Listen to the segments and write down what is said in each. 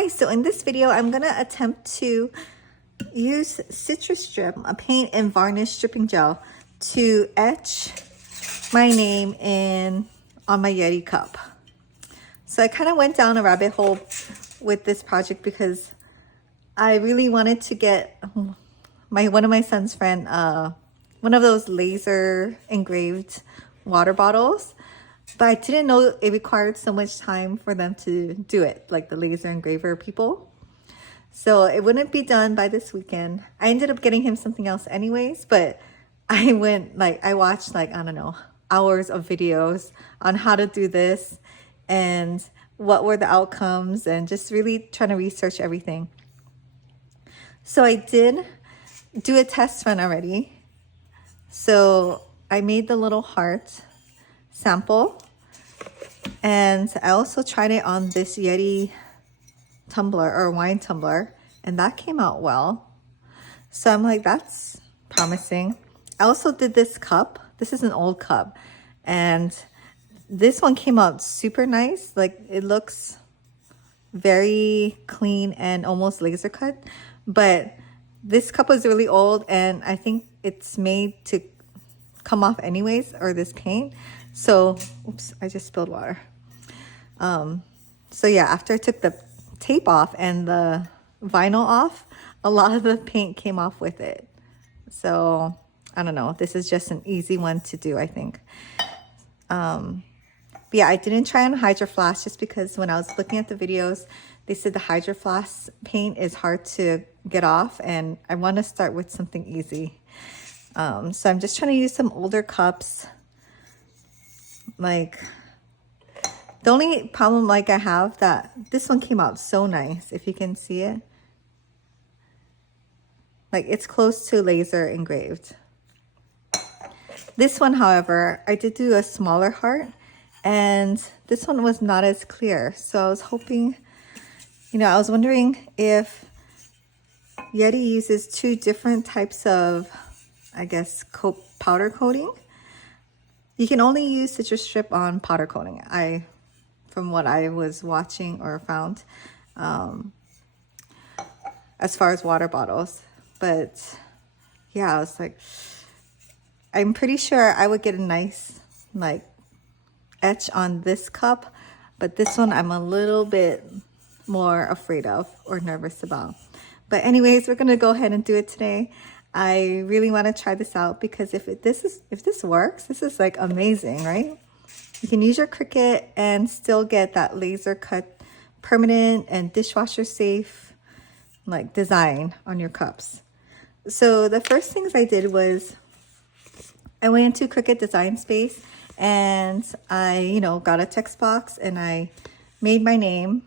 Hi, so in this video, I'm gonna attempt to use Citristrip, a paint and varnish stripping gel, to etch my name on my Yeti cup. So I kind of went down a rabbit hole with this project because I really wanted to get one of my son's friend one of those laser engraved water bottles. But I didn't know it required so much time for them to do it, like the laser engraver people. So it wouldn't be done by this weekend. I ended up getting him something else anyways, but I watched I don't know, hours of videos on how to do this and what were the outcomes and just really trying to research everything. So I did do a test run already. So I made the little heart sample, and I also tried it on this Yeti tumbler or wine tumbler, and that came out well. So I'm like, that's promising. I also did this cup. This is an old cup, and this one came out super nice. Like, it looks very clean and almost laser cut, but this cup was really old, and I think it's made to come off anyways, or this paint. So, oops, I just spilled water. So yeah, after I took the tape off and the vinyl off, a lot of the paint came off with it. So I don't know, this is just an easy one to do, I think. But yeah, I didn't try on Hydro Flash just because when I was looking at the videos, they said the Hydro Flash paint is hard to get off, and I want to start with something easy. So I'm just trying to use some older cups. Like, the only problem I have that this one came out so nice, if you can see it. Like, it's close to laser engraved. This one, however, I did do a smaller heart, and this one was not as clear. So I was hoping, I was wondering if Yeti uses two different types of, I guess, powder coating. You can only use Citristrip on powder coating, from what I was watching or found, as far as water bottles. But yeah, I was like, I'm pretty sure I would get a nice etch on this cup, but this one I'm a little bit more afraid of or nervous about. But anyways, we're gonna go ahead and do it today. I really want to try this out because if this works, this is like amazing, right? You can use your Cricut and still get that laser cut, permanent and dishwasher safe design on your cups. So the first things I did was I went into Cricut Design Space, and I got a text box and I made my name.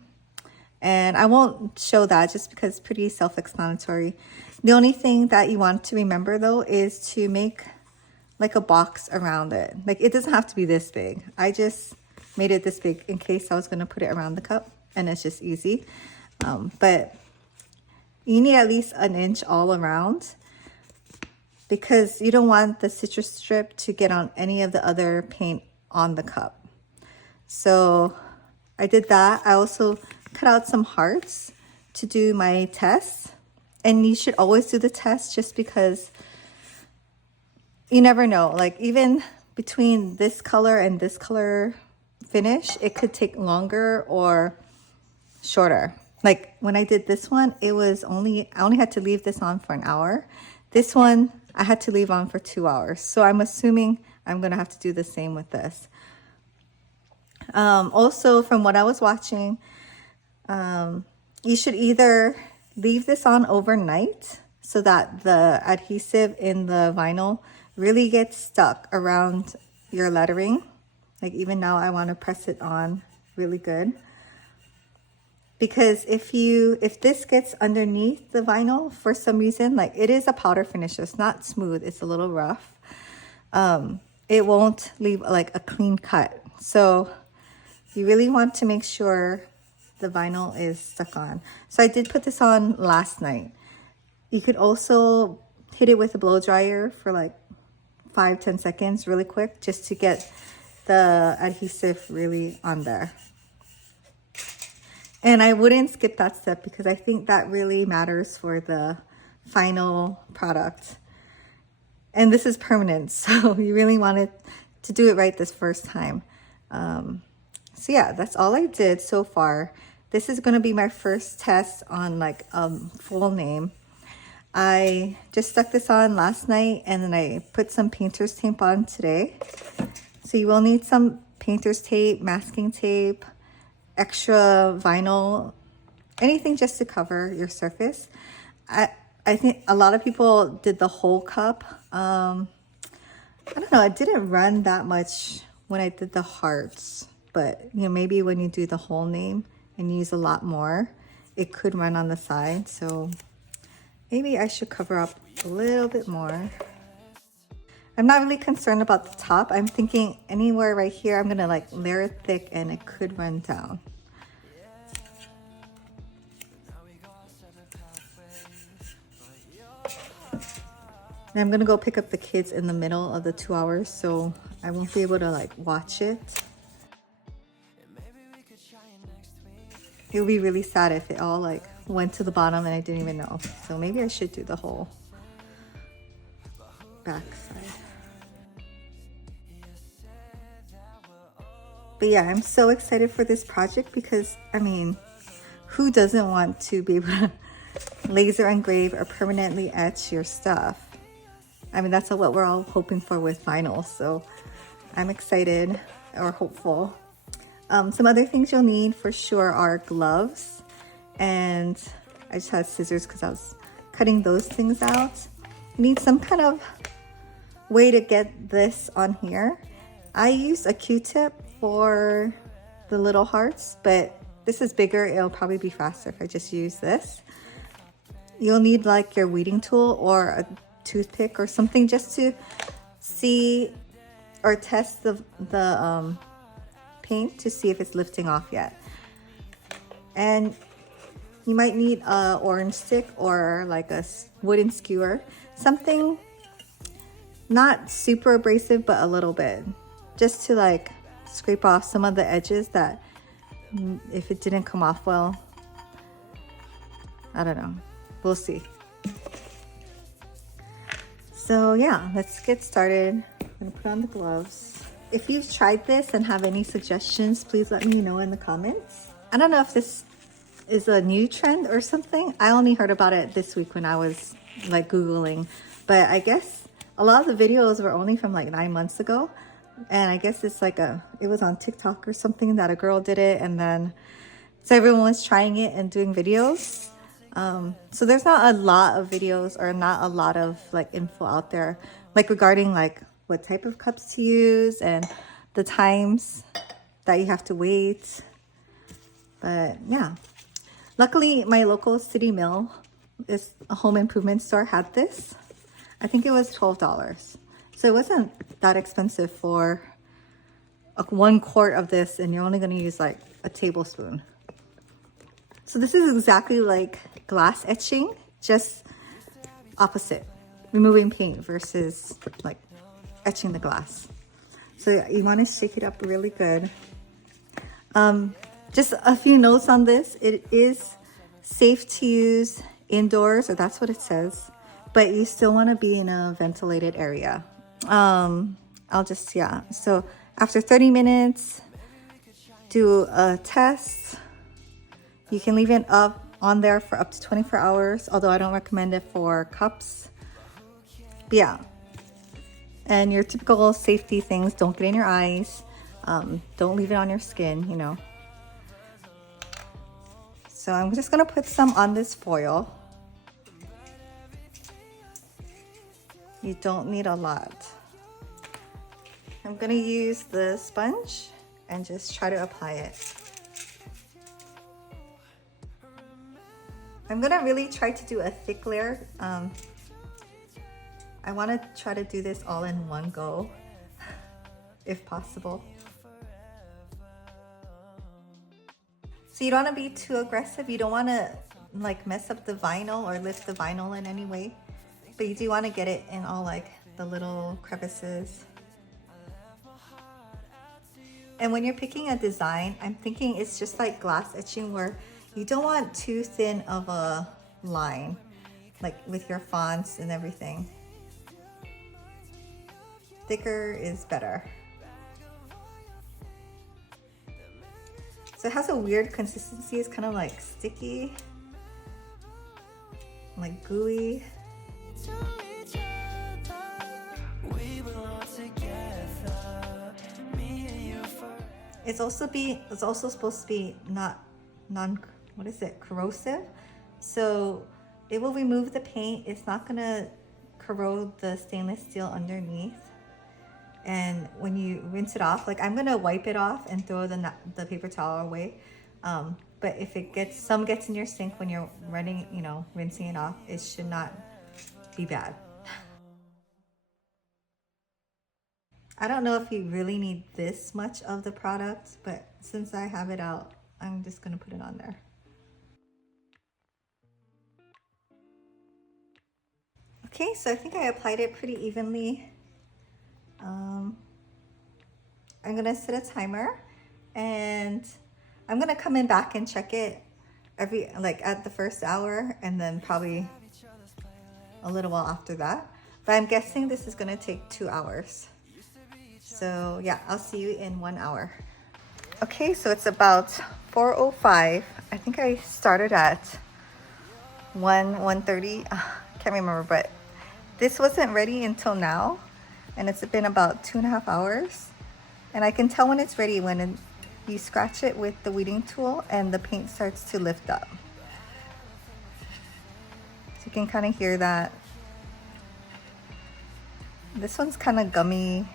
And I won't show that just because it's pretty self-explanatory. The only thing that you want to remember though is to make like a box around it. Like, it doesn't have to be this big. I just made it this big in case I was gonna put it around the cup, and it's just easy. But you need at least an inch all around because you don't want the Citristrip to get on any of the other paint on the cup. So I did that. I also cut out some hearts to do my tests, and you should always do the test just because you never know, like even between this color and this color finish, it could take longer or shorter. Like when I did this one, I only had to leave this on for an hour. This one I had to leave on for 2 hours, so I'm assuming I'm gonna have to do the same with this. Also, from what I was watching, you should either leave this on overnight so that the adhesive in the vinyl really gets stuck around your lettering. Like, even now I want to press it on really good, because if this gets underneath the vinyl for some reason, like, it is a powder finish, so it's not smooth, it's a little rough, it won't leave like a clean cut. So you really want to make sure the vinyl is stuck on. So I did put this on last night. You could also hit it with a blow dryer for like 5-10 seconds really quick, just to get the adhesive really on there. And I wouldn't skip that step because I think that really matters for the final product. And this is permanent, so you really wanted to do it right this first time. So yeah, that's all I did so far. This is gonna be my first test on like full name. I just stuck this on last night and then I put some painter's tape on today. So you will need some painter's tape, masking tape, extra vinyl, anything just to cover your surface. I think a lot of people did the whole cup. I don't know, it didn't run that much when I did the hearts, but you know, maybe when you do the whole name and use a lot more, it could run on the side. So maybe I should cover up a little bit more. I'm not really concerned about the top. I'm thinking anywhere right here, I'm gonna like layer it thick and it could run down. And I'm gonna go pick up the kids in the middle of the 2 hours, so I won't be able to like watch it. It would be really sad if it all like went to the bottom and I didn't even know. So maybe I should do the whole back side. But yeah, I'm so excited for this project because, I mean, who doesn't want to be able to laser engrave or permanently etch your stuff? I mean, that's what we're all hoping for with vinyl. So I'm excited or hopeful. Some other things you'll need for sure are gloves. And I just had scissors because I was cutting those things out. You need some kind of way to get this on here. I used a Q-tip for the little hearts, but this is bigger. It'll probably be faster if I just use this. You'll need like your weeding tool or a toothpick or something just to see or test the paint to see if it's lifting off yet. And you might need a orange stick or like a wooden skewer, something not super abrasive but a little bit, just to like scrape off some of the edges that if it didn't come off well, I don't know, we'll see. So yeah, let's get started. I'm gonna put on the gloves. If you've tried this and have any suggestions, please let me know in the comments. I don't know if this is a new trend or something. I only heard about it this week when I was like Googling, but I guess a lot of the videos were only from like 9 months ago. And I guess it's like it was on TikTok or something that a girl did it. And then, so everyone was trying it and doing videos. So there's not a lot of videos or not a lot of like info out there, like regarding like what type of cups to use and the times that you have to wait. But yeah, luckily my local city mill is a home improvement store had this. I think it was $12. So it wasn't that expensive for 1 quart of this, and you're only going to use like a tablespoon. So this is exactly like glass etching, just opposite, removing paint versus like etching the glass. So you want to shake it up really good. Just a few notes on this. It is safe to use indoors, or that's what it says, but you still want to be in a ventilated area. So after 30 minutes, do a test. You can leave it up on there for up to 24 hours, although I don't recommend it for cups. But yeah, and your typical safety things, don't get in your eyes, don't leave it on your skin, you know. So I'm just gonna put some on this foil. You don't need a lot. I'm gonna use the sponge and just try to apply it. I'm gonna really try to do a thick layer. I wanna try to do this all in one go, if possible. So you don't wanna be too aggressive. You don't wanna like mess up the vinyl or lift the vinyl in any way, but you do wanna get it in all like the little crevices. And when you're picking a design, I'm thinking it's just like glass etching where You don't want too thin of a line, like with your fonts and everything. Thicker is better. So it has a weird consistency. It's kind of like sticky, like gooey. It's also supposed to be what is it, corrosive. So it will remove the paint. It's not gonna corrode the stainless steel underneath. And when you rinse it off, like I'm gonna wipe it off and throw the paper towel away. But if some gets in your sink when you're running, rinsing it off, it should not be bad. I don't know if you really need this much of the product, but since I have it out, I'm just gonna put it on there. Okay, so I think I applied it pretty evenly. I'm gonna set a timer and I'm gonna come in back and check it at the first hour and then probably a little while after that. But I'm guessing this is gonna take 2 hours. So yeah, I'll see you in 1 hour. Okay, so it's about 4:05. I think I started at 1:30. Can't remember, but this wasn't ready until now. And it's been about 2.5 hours. And I can tell when it's ready when you scratch it with the weeding tool and the paint starts to lift up. So you can kind of hear that. This one's kind of gummy,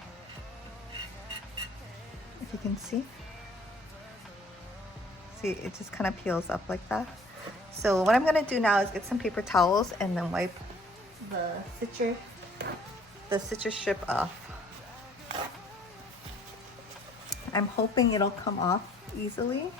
if you can see. See, it just kind of peels up like that. So what I'm gonna do now is get some paper towels and then wipe the Citristrip off. I'm hoping it'll come off easily.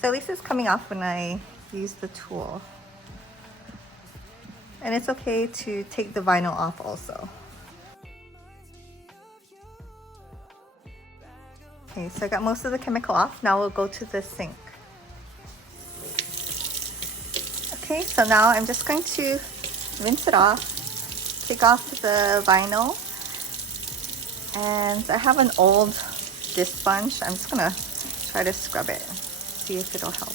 So at least it's coming off when I use the tool. And it's okay to take the vinyl off also. Okay, so I got most of the chemical off. Now we'll go to the sink. Okay, so now I'm just going to rinse it off, take off the vinyl. And I have an old dish sponge. I'm just gonna try to scrub it. See if it'll help.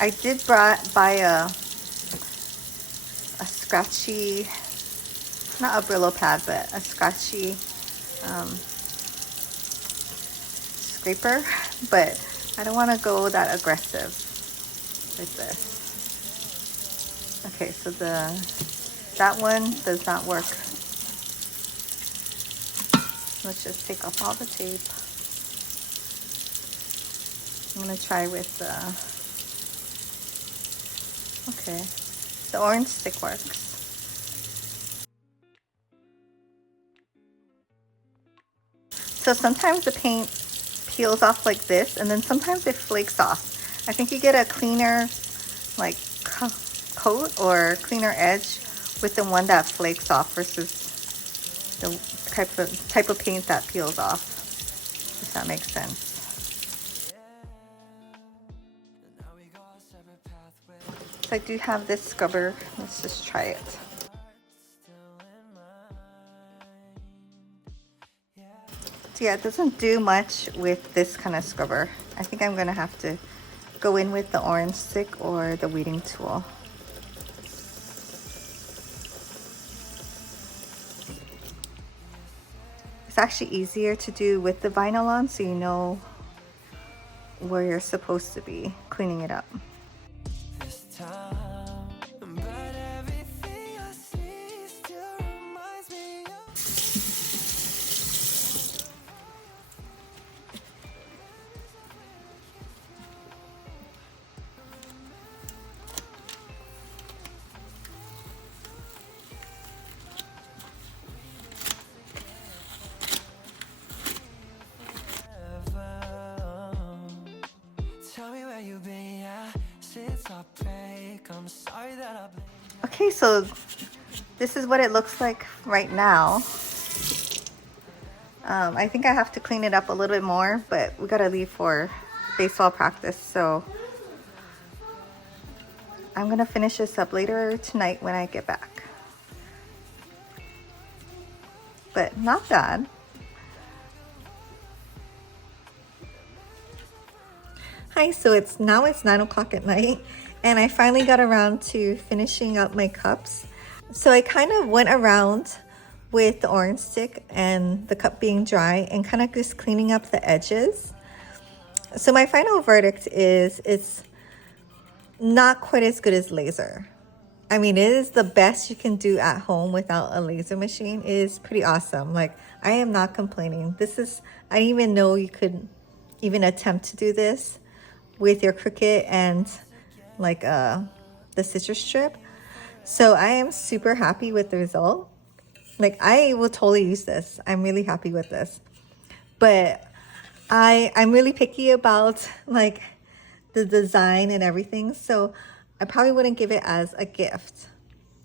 I did buy a scratchy, not a Brillo pad, but a scratchy scraper, but I don't want to go that aggressive with this. Okay, so that one does not work. Let's just take off all the tape. I'm gonna try with okay, the orange stick works. So sometimes the paint peels off like this, and then sometimes it flakes off. I think you get a cleaner like coat or cleaner edge with the one that flakes off versus the type of paint that peels off, if that makes sense. So I do have this scrubber. Let's just try it. So yeah, it doesn't do much with this kind of scrubber. I think I'm gonna have to go in with the orange stick or the weeding tool. It's actually easier to do with the vinyl on, so you know where you're supposed to be cleaning it up. Okay, so this is what it looks like right now. I think I have to clean it up a little bit more, but we gotta leave for baseball practice, so I'm gonna finish this up later tonight when I get back. But not bad. Hi, so it's 9 o'clock at night, and I finally got around to finishing up my cups. So I kind of went around with the orange stick and the cup being dry and kind of just cleaning up the edges. So my final verdict is it's not quite as good as laser. I mean, it is the best you can do at home without a laser machine. It is pretty awesome. Like, I am not complaining. This is, I didn't even know you could even attempt to do this with your Cricut and like the Citristrip. So I am super happy with the result. Like, I will totally use this. I'm really happy with this. But I'm really picky about like the design and everything. So I probably wouldn't give it as a gift.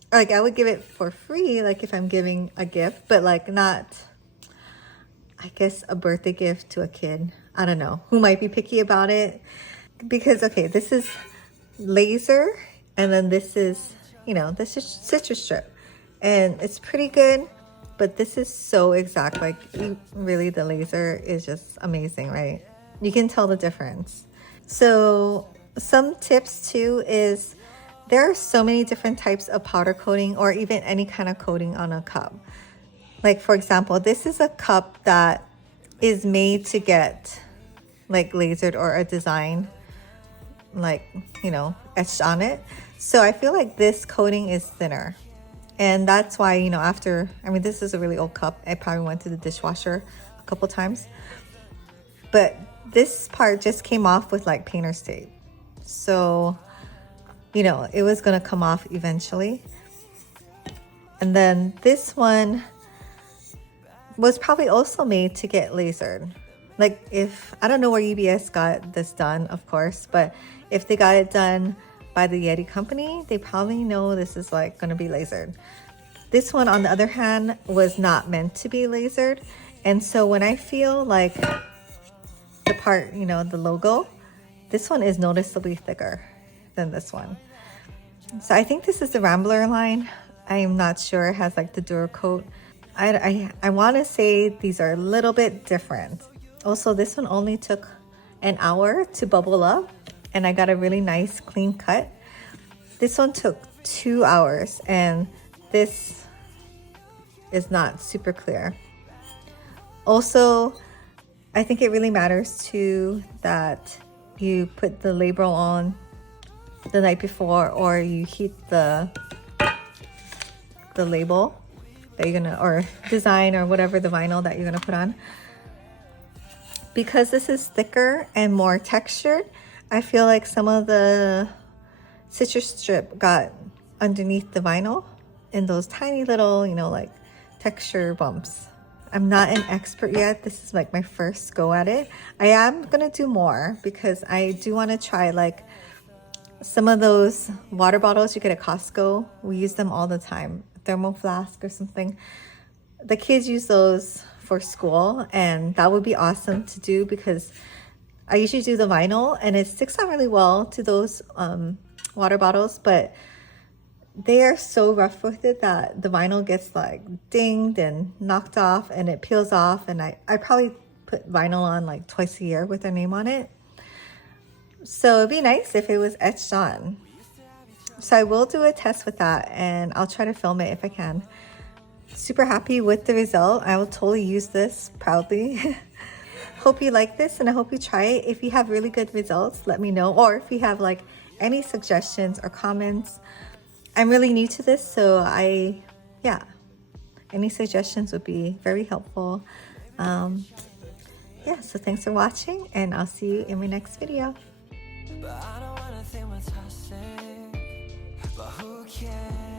Like, I would give it for free, like if I'm giving a gift, but like not, I guess, a birthday gift to a kid. I don't know who might be picky about it. Because, okay, this is laser, and then this is, you know, this is Citristrip, and it's pretty good, but this is so exact. Like, really, the laser is just amazing, right? You can tell the difference. So some tips too is there are so many different types of powder coating or even any kind of coating on a cup. Like, for example, this is a cup that is made to get like lasered or a design like, you know, etched on it. So I feel like this coating is thinner, and that's why, you know, after, I mean, this is a really old cup. I probably went to the dishwasher a couple times, but this part just came off with like painter's tape. So, you know, it was gonna come off eventually. And then this one was probably also made to get lasered. Like, if, I don't know where UBS got this done, of course, but if they got it done by the Yeti company, they probably know this is like gonna be lasered. This one, on the other hand, was not meant to be lasered. And so when I feel like the part, you know, the logo, this one is noticeably thicker than this one. So I think this is the Rambler line. I am not sure. It has like the Duracoat. I want to say these are a little bit different. Also, this one only took an hour to bubble up, and I got a really nice clean cut. This one took 2 hours, and this is not super clear. Also, I think it really matters too that you put the label on the night before, or you heat the label that you're gonna, or design, or whatever the vinyl that you're gonna put on. Because this is thicker and more textured, I feel like some of the Citristrip got underneath the vinyl in those tiny little, you know, like texture bumps. I'm not an expert yet. This is like my first go at it. I am gonna do more because I do want to try like some of those water bottles you get at Costco. We use them all the time, thermal flask or something. The kids use those for school, and that would be awesome to do because I usually do the vinyl and it sticks on really well to those water bottles, but they are so rough with it that the vinyl gets like dinged and knocked off, and it peels off, and I probably put vinyl on like twice a year with their name on it. So it'd be nice if it was etched on. So I will do a test with that, and I'll try to film it if I can. Super happy with the result. I will totally use this proudly. Hope you like this, and I hope you try it. If you have really good results, let me know. Or if you have like any suggestions or comments. I'm really new to this, so yeah, any suggestions would be very helpful. Yeah, so thanks for watching, and I'll see you in my next video. But I don't wanna think what's I say, but who cares?